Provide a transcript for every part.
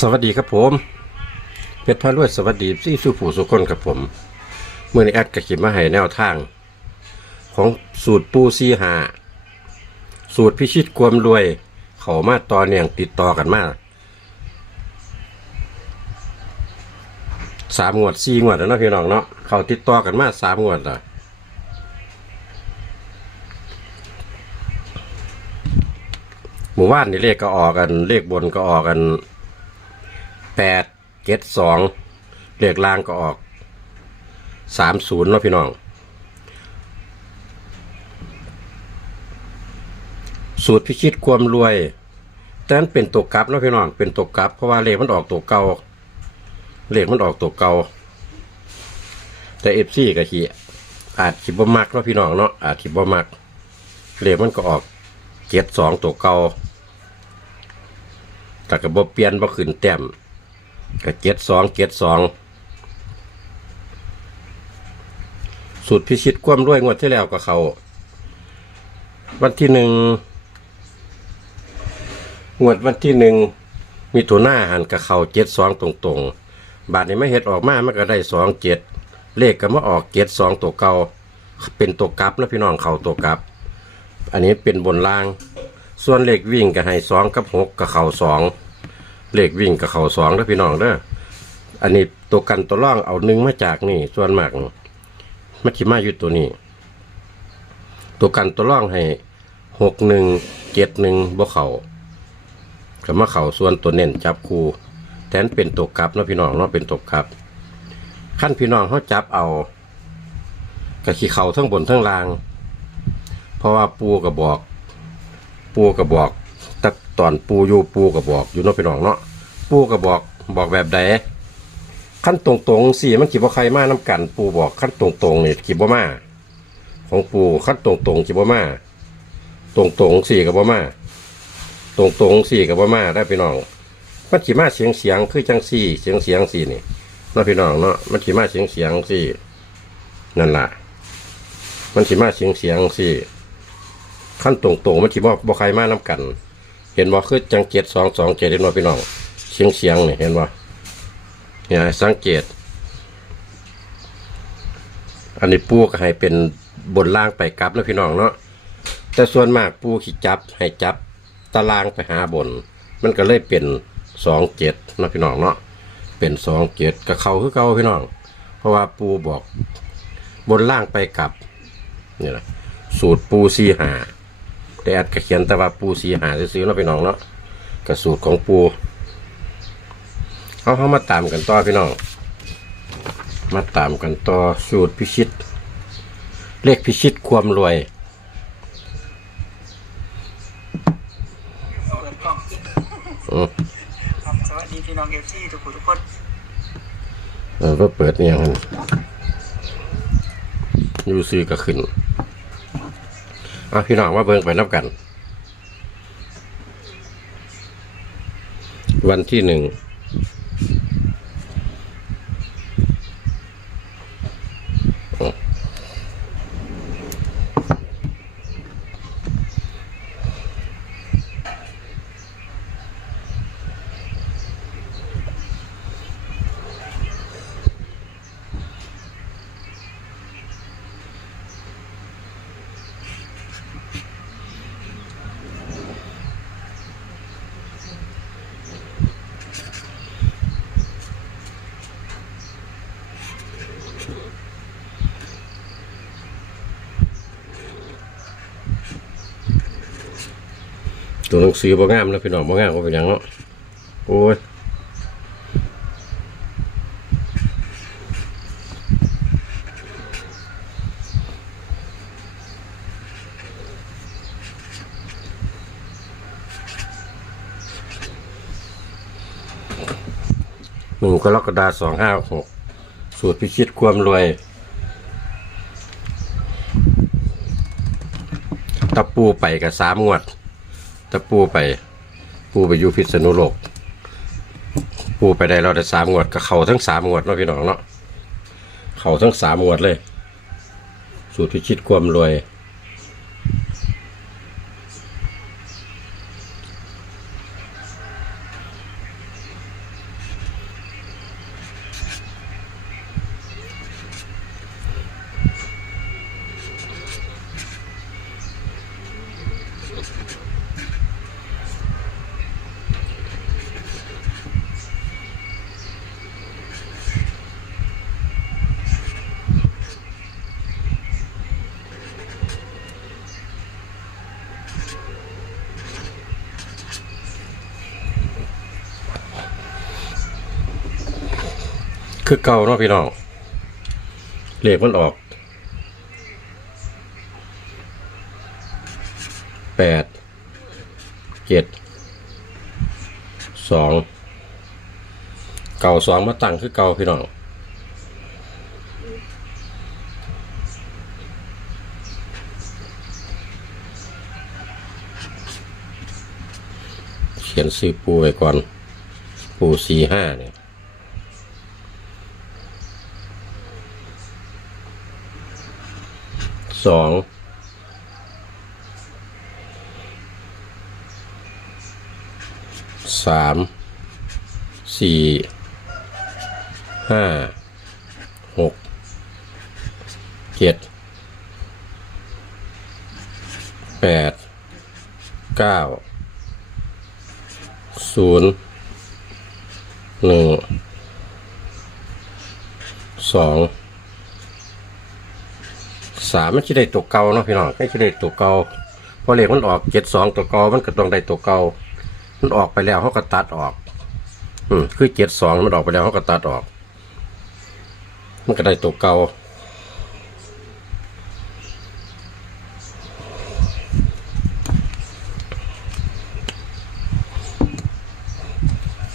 สวัสดีครับผมเพชรพารวยสวัสดีซี่สุผู้สุคนครับผมเมื่อในแอดกระขิมมาให้แนวทาง ของสูตรปูซีหาสูตรพิชิตความรวย เขามาต่อเนื่องติดต่อกันมาสามงวดสี่งวดแล้วเนาะพี่น้องเนาะเขาติดต่อกันมาสามงวดละหมู่บ้านนี่เลขก็ออกกันเลขบนก็ออกกัน แปดเจ็ดสองเลขล่างก็ออกสามศูนย์เนาะพี่น้อง สูตรพิชิตความรวยแต่นั้นเป็นตัวกลับเนาะพี่น้อง เป็นตัวกลับ เพราะว่าเลขมันออกตัวเก่าเลขมันออกตัวเก่าแต่เอฟซีก็ขีอาจขีบมักเนาะพี่น้องเนาะอาจขีบมักเลขมันก็ออกเจ็ดสองตัวเก่าแต่ก็บ่เปลี่ยนบ่ขึ้นแต้ม ก็เจ็ดสองเจ็ดสองสูตรพิชิตความรวยงวดที่แล้วก็เขา วันที่หนึ่งงวดวันที่หนึ่งมีตัวหน้าหันกับเขาเจ็ดสองตรงๆ บาทนี้ไม่เห็ดออกมามันก็ได้สองเจ็ดเลขก็มาออกเจ็ดสองตัวเก่าเป็นตัวกลับนะพี่น้องเขาตัวกลับ อันนี้เป็นบนล่าง ส่วนเลขวิ่งก็ให้สองกับหกกับเขาสอง เลขวิ่งกับเข่าสองแล้วพี่น้องเด้ออันนี้ตัวกันตัวร่องเอาหนึ่งมาจากนี่ ส่วนมากมันขีมาอยู่ตัวนี้ ตัวกันตัวร่องให้หกหนึ่งเจ็ดหนึ่งบ่เขากับมาเข่าส่วนตัวเน้นจับคูแทนเป็นตัวกลับเนาะพี่น้องเนาะเป็นตัวกลับ ขั้นพี่น้องเขาจับเอากับขี้เข่าทั้งบนทั้งล่าง เพราะว่าปูกระบอก ปูกระบอก แต่ตอนปูอยู่ปูกระบอกอยู่เนาะพี่น้องเนาะปูกระบอกบอกแบบใดขั้นตรงๆสี่มันขีบว่าใครมาน้กัน ปูบอกขั้นตรงๆนี่ขีบว่ามา ของปูขั้นตรงๆขีบว่ามา ตรงๆสี่กับบ่ามา ตรงๆสี่กับบ่ามาได้พี่น้องมันขีมาเสียงเสียงคือจังสี่เสียงเสียงสี่นี่เนาะพี่น้องเนาะมันขีมาเสียงเสียงสี่นั่นล่ะมันขีมาเสียงเสียงสี่ขั้นตรงๆมันที่บ่บ่ใครมาน้กัน เห็นบ่คือจังเจ็ดสองสองเจ็ดเห็นบ่พี่น้องเสียงเสียงนี่เห็นบ่เนี่ยสังเกต อันนี้ปูก็ให้เป็นบนล่างไปกลับนะพี่น้องเนาะแต่ส่วนมากปูขีจับให้จับตารางไปหาบน มันก็เลยเป็นสองเจ็ดนะพี่น้องเนาะเป็นสองเจ็ดกับเขาคือเก่าพี่น้อง เพราะว่าปูบอกบนล่างไปกลับนี่แหละสูตรปูซีหา แต่แอดก็เขียนแต่ว่าปูสีหาซื้อๆเนาะพี่น้องเนาะกระสูตรของปูเอาเข้ามาตามกันต่อพี่น้อง มาตามกันต่อสูตรพิชิต เลขพิชิตความรวย เปิดกล้องอืมครับสวัสดีพี่น้องเอฟซีทุกคนทุกคนเออก็เปิดเนี่ยมันยูซีก็ขึ้น เอาพี่น้องมาเบิ่งไปนับกัน วันที่หนึ่ง ตัวหนังสือบ่งามแล้วพี่น้องบ่งามก็เป็นหยังเนาะโอ้ยหนึ่งกรกฎาสองห้าหกสูตรพิชิตความรวยตะปูไปกับสามงวด ตะปูไป ปูไปอยู่พิษณุโลก ปูไปได้เราได้สามงวดกับเขาทั้งสามงวดเนาะพี่น้องเนาะเขาทั้งสามงวดเลย สูตรพิชิตความรวย คือเก่าเนาะพี่น้องเลขมันออกแปดเจ็ดสองเก่าสองมาตั้งคือเก่าพี่น้องเขียนซื้อปูไว้ก่อน ปูสี่ห้าเนี่ย สองสามสี่ห้าหกเจ็ดแปดเก้าศูนย์หนึ่งสอง สามมันจะได้ตัวเก่าเนาะพี่น้องไม่ใช่ได้ตัวเก่าพราะเลขมันออกเจ็ดสองตัวเก่ามันก็ต้องได้ตัวเก่ามันออกไปแล้วเขาก็ตัดออก อืมคือเจ็ดสองมันออกไปแล้วเขาก็ตัดออก มันก็ได้ตัวเก่า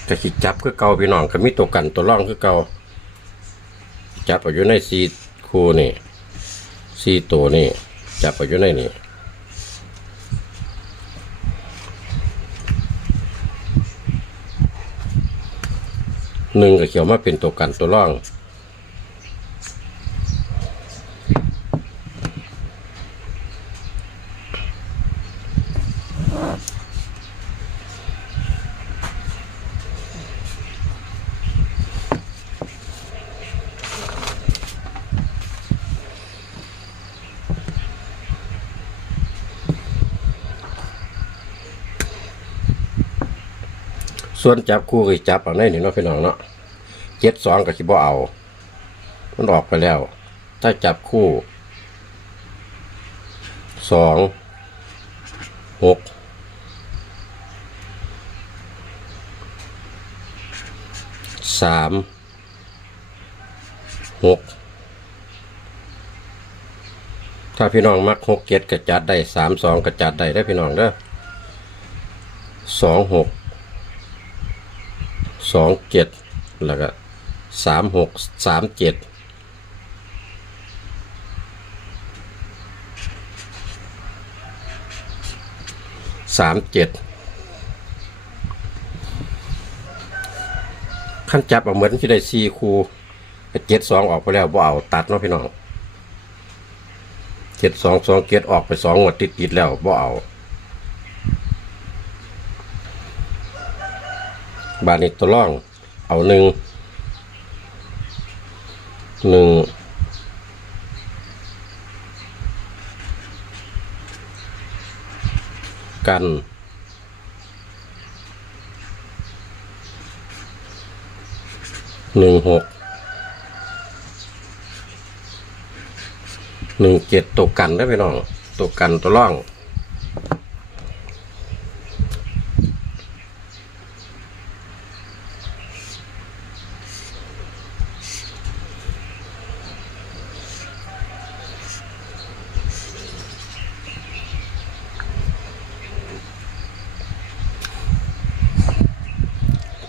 แต่ขีดจับคือเก่าพี่น้องก็มีตัวกันตัวร่องคือเก่าจับเอาอยู่ในซีคูนี่ สี่ตัวนี่จับไปอยู่ในนี่หนึ่งก็เขียวมาเป็นตัวกันตัวร่อง ส่วนจับคู่ก็จับเอาในนี่เนาะพี่น้องเนาะเจ็ดสองก็สิบเอา มันออกไปแล้ว ถ้าจับคู่สองหกสามหกถ้าพี่น้องมักหกเจ็ดก็จัดได้สามสองก็จัดได้ได้พี่น้องเด้อสองหก สองเจ็ดแล้วก็สามหกสามเจ็ดสามเจ็ดขั้นจับเอาเหมือนที่ได้สี่คูเจ็ดสองออกไปแล้วบ่เอาตัดเนาะพี่น้องเจ็ดสองสองเจ็ดออกไปสองงวดติดติดแล้วบ่เอา บาทนี้ตัวร่องเอาหนึ่งหนึ่งกันหนึ่งหกหนึ่งเจ็ดตัวกันได้ไหมน้องตัวกันตัวร่อง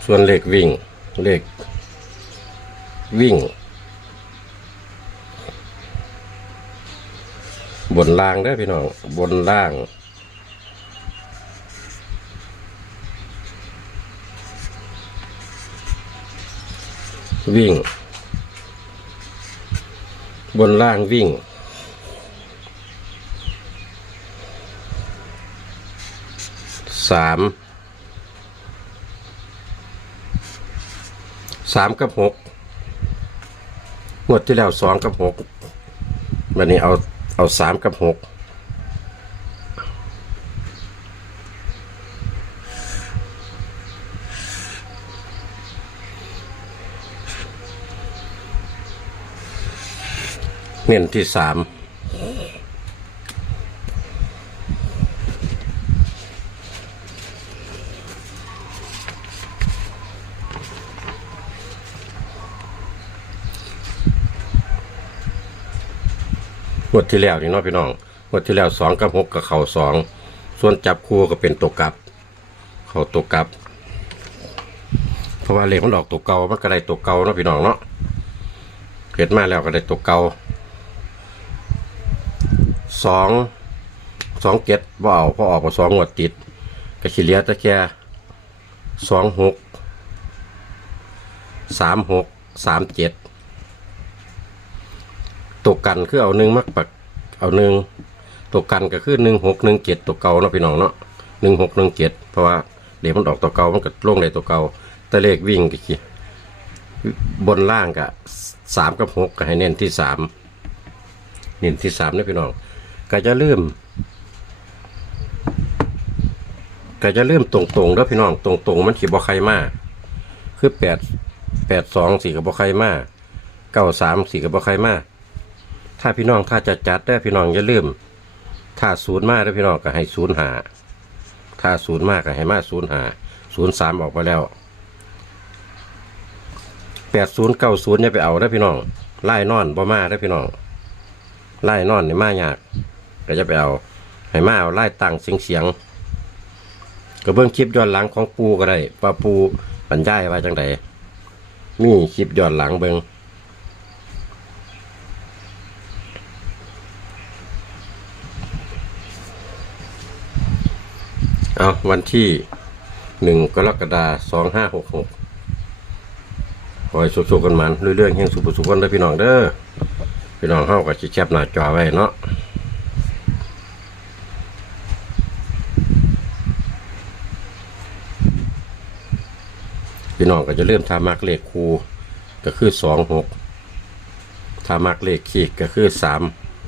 ส่วนเลขวิ่ง เลขวิ่ง บนล่างได้พี่น้อง บนล่าง วิ่ง บนล่างวิ่งสาม สามกับหกงวดที่แล้วสองกับหกวันนี้เอาเอาสามกับหกเน้นที่สาม ที่แล้วนี่เนาะพี่น้องงวดที่แล้วสองกับหกกับเข่าสองส่วนจับคู่ก็เป็นตัวกลับ เขาตัวกลับ เพราะว่าเลขมันออกตัวเก่ามันก็ได้ตัวเก่าเนาะพี่น้องเนาะเกิดมาแล้วก็ได้ตัวเก่าสองสองเจ็ดบ่เอาพอออกมาสองงวดติดก็ขีเลียตะแค่สองหกสามหกสามเจ็ดตกกันคือเอาหนึ่งมักปัก เอาหนึ่งตกกันก็คือหนึ่งหกหนึ่งเจ็ดตัวเก่าเนาะพี่น้องเนาะหนึ่งหกหนึ่งเจ็ดเพราะว่าเดี๋ยวมันออกตัวเก่ามันก็ลงในตัวเก่าแต่เลขวิ่งก็ขี้บนล่างก็สามกับหกก็ให้เน้นที่สามเน้นที่สามนะพี่น้องก็จะเริ่มก็จะเริ่มตรงๆแล้วพี่น้องตรงๆ มันขีบ่ใครมาคือแปดแปดสองสี่กับบ่ใครมาเก้าสามสี่กับบ่ใครมา ถ้าพี่น้องถ้าจะจัดได้พี่น้องอย่าลืม ถ้าศูนย์มากได้พี่น้องก็ให้ศูนย์หาถ้าศูนย์มากก็ให้มาศูนย์หาศูนย์สามออกไปแล้วแปดศูนย์เก้าศูนย์อย่าไปเอาได้พี่น้องไล่นอนบ่มาได้พี่น้องไล่นอนนี่มายากก็จะไปเอาให้มาเอาไล่ตังเสียงเสียงก็เบิ่งคลิปย้อนหลังของปูก็ได้ว่าปูบรรยายว่าจังไดมีคลิปย้อนหลังเบิ่ง เอาวันที่หนึ่งกรกฎาสองห้าหกหกคอยสุกๆกันมันเรื่อยๆแห่งสุขสุขกันเด้อพี่น้องเด้อพี่น้องเฮาก็สิแคปหน้าจอไว้เนาะพี่น้องก็จะเริ่มทามักเลขคูก็คือสองหกทามักเลขขีดก็คือสาม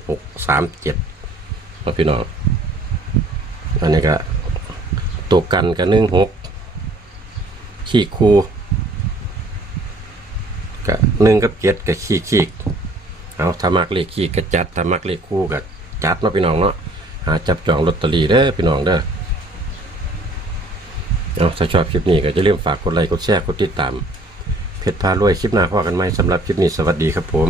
หกสามเจ็ดนะพี่น้องอันนี้ก็ ตกกันกับหนึ่งหกขีดคูกับหนึ่งกับเจ็ดกับขีดขีดเอาทามักเลขขีดก็จัดทามักเลขคู่ก็จัดเนาะพี่น้องเนาะหาจับจองลอตเตอรี่เด้อพี่น้องเด้อเอาถ้าชอบคลิปนี้ก็จะเริ่มฝากกดไลค์กดแชร์กดติดตามเพจพารวยคลิปหน้าพอกันไหมสำหรับคลิปนี้สวัสดีครับผม